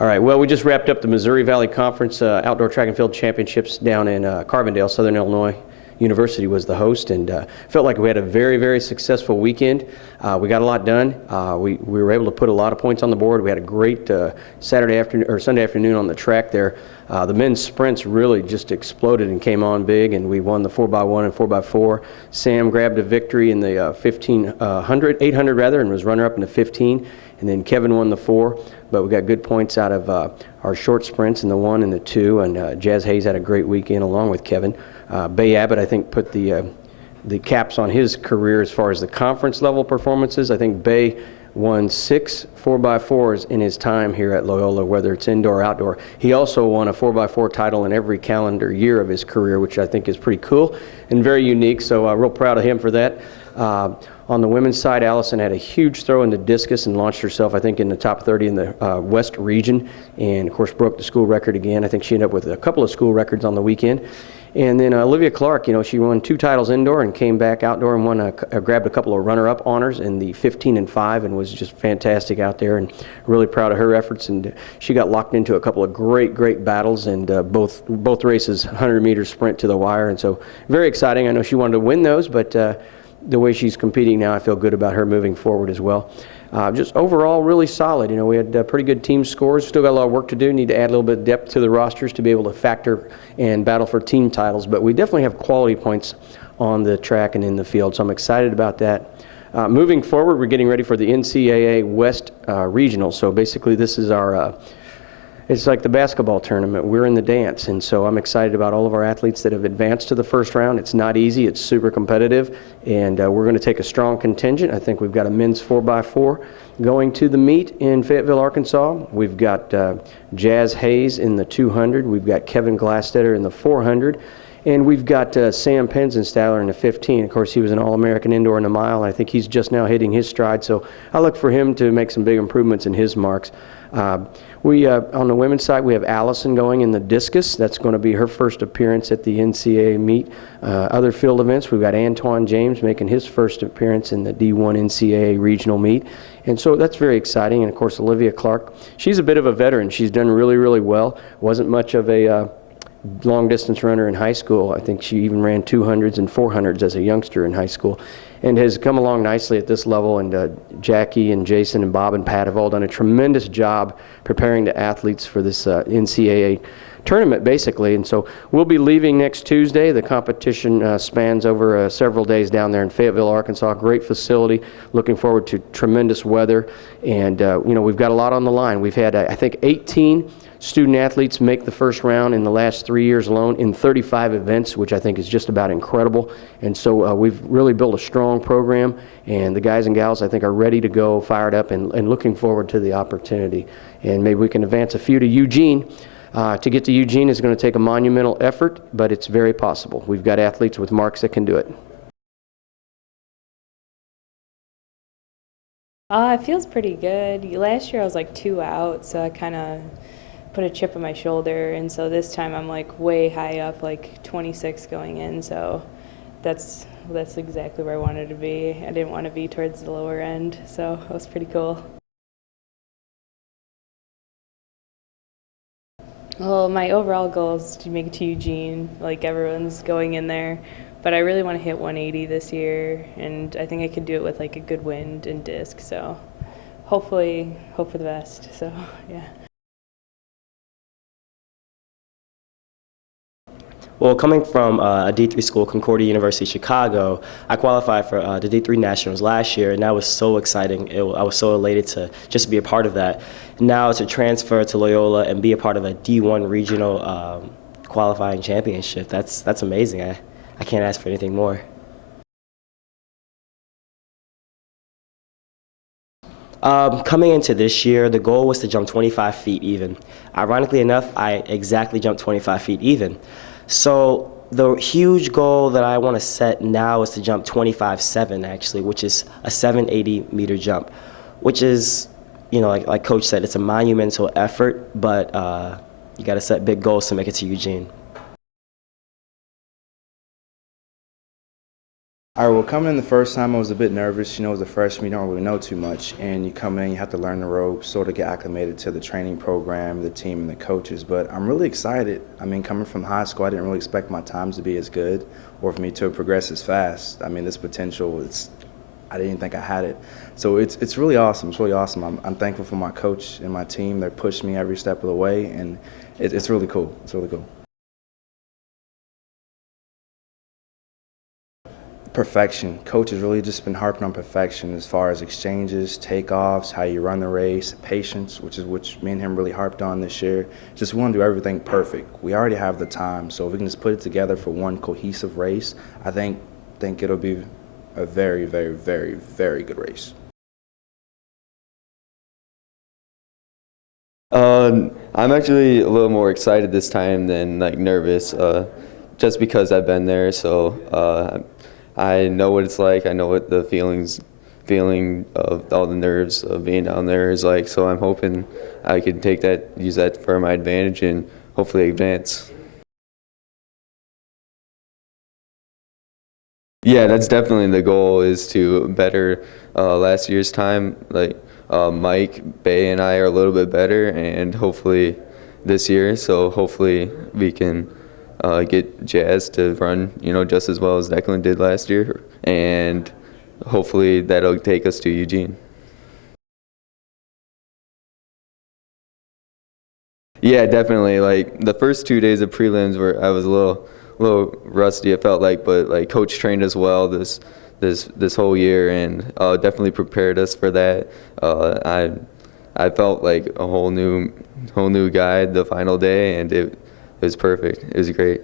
All right, well, we just wrapped up the Missouri Valley Conference Outdoor Track and Field Championships down in Carbondale. Southern Illinois University was the host, and felt like we had a very, very successful weekend. We got a lot done. We were able to put a lot of points on the board. We had a great Saturday afternoon or Sunday afternoon on the track there. The men's sprints really just exploded and came on big, and we won the 4x1 and 4x4. Sam grabbed a victory in the 800 rather, and was runner-up in the 15. And then Kevin won the 4, but we got good points out of our short sprints in the 1 and the 2, and Jaz Hayes had a great weekend along with Kevin. Bay Abbott, I think, put the caps on his career as far as the conference level performances. I think Bay won 6 4x4s in his time here at Loyola, whether it's indoor or outdoor. He also won a 4x4 title in every calendar year of his career, which I think is pretty cool and very unique, so real proud of him for that. On the women's side, Alison had a huge throw in the discus and launched herself, I think, in the top 30 in the West region, and of course broke the school record again. I think she ended up with a couple of school records on the weekend. And then Olivia Clark, you know, she won 2 titles indoor and came back outdoor and won grabbed a couple of runner-up honors in the 15 and 5, and was just fantastic out there, and really proud of her efforts. And she got locked into a couple of great battles, and both races 100-meter sprint to the wire, and so very exciting. I know she wanted to win those, but the way she's competing now, I feel good about her moving forward as well. Just overall really solid. You know, we had pretty good team scores. Still got a lot of work to do. Need to add a little bit of depth to the rosters to be able to factor and battle for team titles, but we definitely have quality points on the track and in the field, so I'm excited about that. Moving forward, we're getting ready for the NCAA West Regionals. So basically this is our it's like the basketball tournament. We're in the dance, and so I'm excited about all of our athletes that have advanced to the first round. It's not easy. It's super competitive, and we're going to take a strong contingent. I think we've got a men's 4x4 going to the meet in Fayetteville, Arkansas. We've got Jaz Hayes in the 200. We've got Kevin Glastetter in the 400. And we've got Sam Penzenstaller in the 15. Of course, he was an All-American indoor in the mile. I think he's just now hitting his stride, so I look for him to make some big improvements in his marks. On the women's side, we have Alison going in the discus. That's going to be her first appearance at the NCAA meet. Other field events, we've got Antwon James making his first appearance in the D1 NCAA regional meet. And so that's very exciting. And of course, Olivia Clark, she's a bit of a veteran. She's done really well. Wasn't much of a long distance runner in high school. I think she even ran 200s and 400s as a youngster in high school, and has come along nicely at this level. And Jackie and Jason and Bob and Pat have all done a tremendous job preparing the athletes for this NCAA tournament, basically. And so we'll be leaving next Tuesday. The competition spans over several days down there in Fayetteville, Arkansas. Great facility. Looking forward to tremendous weather, and you know, we've got a lot on the line. We've had I think 18 student athletes make the first round in the last 3 years alone in 35 events, which I think is just about incredible. And so we've really built a strong program, and the guys and gals I think are ready to go, fired up, and looking forward to the opportunity. And maybe we can advance a few to Eugene. To get to Eugene is going to take a monumental effort, but it's very possible. We've got athletes with marks that can do it. It feels pretty good. Last year I was like 2 out, so I kind of put a chip on my shoulder, and so this time I'm like way high up, like 26 going in, so that's exactly where I wanted to be. I didn't want to be towards the lower end, so it was pretty cool. Well, my overall goal is to make it to Eugene, like everyone's going in there, but I really want to hit 180 this year, and I think I could do it with like a good wind and disc, so hopefully hope for the best, so yeah. Well, coming from a D3 school, Concordia University, Chicago, I qualified for the D3 Nationals last year, and that was so exciting. I was so elated to just be a part of that. Now to transfer to Loyola and be a part of a D1 regional qualifying championship, that's amazing. I can't ask for anything more. Coming into this year, the goal was to jump 25 feet even. Ironically enough, I exactly jumped 25 feet even. So the huge goal that I want to set now is to jump 25.7 actually, which is a 780-meter jump, which is, you know, like Coach said, it's a monumental effort, but you got to set big goals to make it to Eugene. All right, well, coming in the first time, I was a bit nervous. You know, as a freshman, you don't really know too much. And you come in, you have to learn the ropes, sort of get acclimated to the training program, the team, and the coaches. But I'm really excited. I mean, coming from high school, I didn't really expect my times to be as good or for me to progress as fast. I mean, this potential, I didn't think I had it. So it's really awesome. It's really awesome. I'm thankful for my coach and my team. They pushed me every step of the way, and it's really cool. It's really cool. Perfection. Coach has really just been harping on perfection as far as exchanges, takeoffs, how you run the race, patience, which is what me and him really harped on this year. Just we want to do everything perfect. We already have the time, so if we can just put it together for one cohesive race, I think it'll be a very, very, very, very good race. I'm actually a little more excited this time than nervous, just because I've been there. So I know what it's like. I know what the feeling of all the nerves of being down there is like. So I'm hoping I can use that for my advantage, and hopefully advance. Yeah, that's definitely the goal, is to better last year's time. Mike, Bay, and I are a little bit better, and hopefully this year. So hopefully we can get Jaz to run, just as well as Declan did last year, and hopefully that'll take us to Eugene. Yeah, definitely. Like the first 2 days of prelims, I was a little rusty, it felt like, but Coach trained us well this whole year, and definitely prepared us for that. I felt like a whole new guy the final day, and it was perfect. It was great.